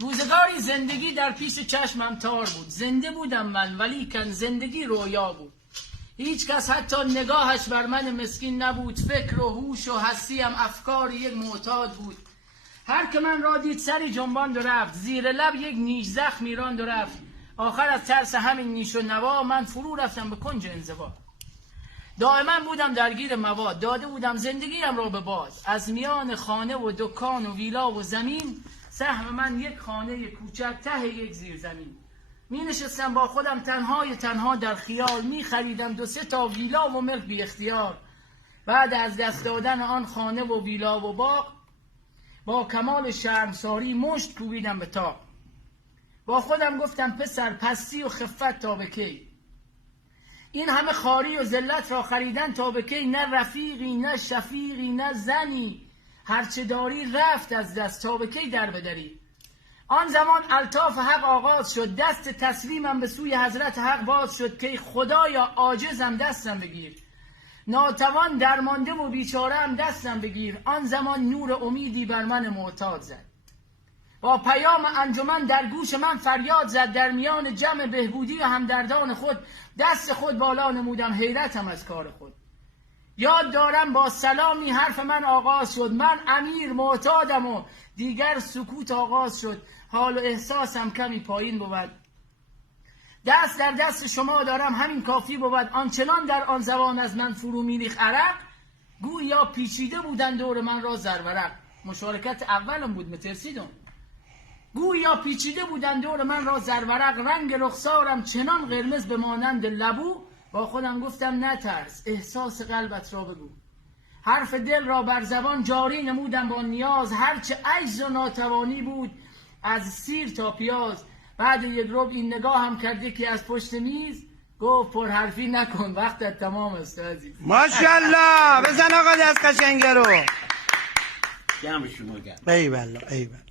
روزگاری زندگی در پیش چشمم تار بود. زنده بودم من، ولیکن زندگی رویا بود. هیچ کس حتی نگاهش بر من مسکین نبود. فکر و هوش و هستیم افکار یک معتاد بود. هر که من را دید سری جنباند و رفت، زیر لب یک نیش زخمی راند و رفت. آخر از ترس همین نیش و نوا من فرو رفتم به کنج انزوا. دائما بودم درگیر مواد، داده بودم زندگیم را به باد. از میان خانه و دکان و ویلا و زمین، سهم من یک خانه کوچک ته یک زیرزمین. می نشستم با خودم تنها در خیال، می خریدم 2-3 تا ویلا و ملک بی اختیار. بعد از دست دادن آن خانه و ویلا و باغ، با کمال شرمساری مشت کوبیدم به طاق. با خودم گفتم پسر، پستی و خفت تا به کی؟ این همه خواری و ذلت را خریدن تا به کی؟ نه رفیقی، نه شفیقی، نه زنی، هرچه داری رفت از دست، تا به کی در بدری؟ آن زمان الطاف حق آغاز شد، دست تسلیمم به سوی حضرت حق باز شد که خدایا عاجزم دستم بگیر، ناتوان درمانده و بیچاره‌ام دستم بگیر. آن زمان نور امیدی بر من معتاد زد، با پیام انجمن در گوش من فریاد زد. در میان جمع بهبودی و همدردان خود، دست خود بالا نمودم، حیرتم از کار خود. یاد دارم با سلامی حرف من آغاز شد، من امیر معتادم و دیگر سکوت آغاز شد. حال و احساسم کمی پایین بود، دست در دست شما دارم همین کافی بود. آنچنان در آن زمان از من فرو میریخت عرق، گویا پیچیده بودن دور من را زرورق. مشارکت اولم بود، مترسیدم. گویا پیچیده بودن دور من را زرورق، رنگ رخسارم چنان قرمز به مانند لبو. با خودم گفتم نترس، احساس قلبت را بگو. حرف دل را بر زبان جاری نمودم با نیاز، هرچه عجز و ناتوانی بود از سیر تا پیاز. بعد یک ربع این نگاه هم کرده که از پشت میز گفت پرحرفی نکن، وقتت تمام است عزیز. ماشاءالله، بزن آقا دست قشنگه رو. جمع شما گرم. ای والله ای والله.